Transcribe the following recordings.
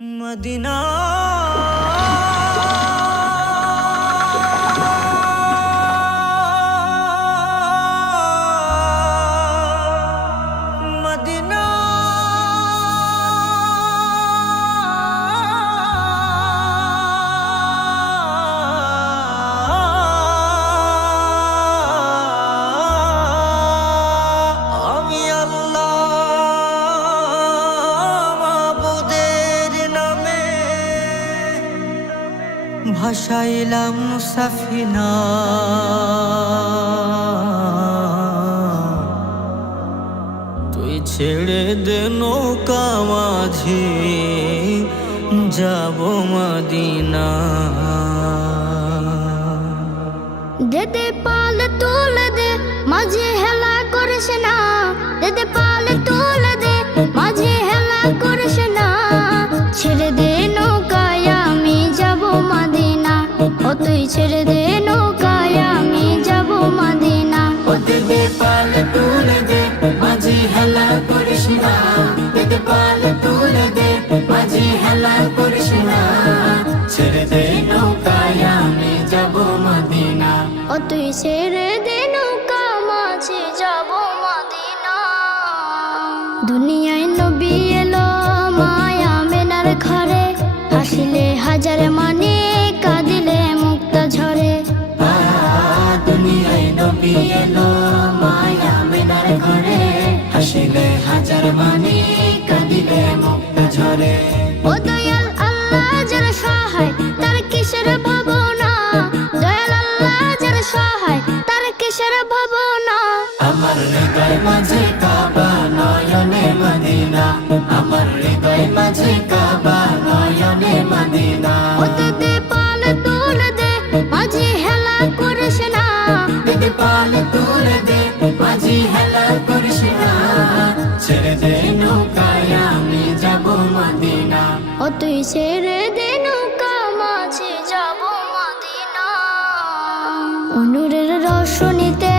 Medina Medina আমি আল্লাহ মাবুদের নামে ভাসাইলাম সাফিনা, তুই ছেড়ে দে নৌকা মাঝি যাব মদিনা। দেদে পাল তুলে দে মাঝে হেলা করিস না, দেদে পাল তুলে দে মাঝে হেলা করিস না। ছেড়ে দে নৌকায় আমি যাব মদিনা, ও তুই ছেড়ে দে নৌকায় আমি যাব মদিনা। ও দেদে পাল তুলে দে মাঝি হেলা করিস না, দেদে পাল তুলে দে মাঝি হেলা করিস না। ছেড়ে দে নৌকায় আমি যাব মদিনা, ও তুই ছেড়ে দে নৌকা মাঝে যাব মদিনা। দুনিয়ায় নবী এলো মায়া মেনার ঘরে, হাসিলে হাজার মানে কাঁদিলে মুক্তা ঝরে। দুনিয়ায় নবী এলো মায়া মেনার ঘরে, হাসিলে হাজার মানে কাঁদিলে মুক্তা ঝরে। ও দয়াল আল্লাহ যার সহায় তার কিসের ভাবনা, দয়াল আল্লাহ যার সহায় তার কিসের ভাবনা। আমার হৃদয় মাঝে কাবা নয়নে মদিনা, আমার হৃদয় মাঝে কাবা নয়নে মদিনা। ও দেদে পাল তুলে দে মাঝে হেলা করিস না, দেদে পাল তুলে দে মাঝি হেলা করিস না। ছেড়ে দে নৌকায় আমি যাব মদিনা, ও তুই ছেড়ে দে নৌকা মাঝে যাব মদিনা। নূরের রোশনীতে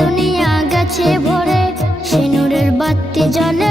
দুনিয়া গেছে ভরে, সে নূরের বাতি জ্বলে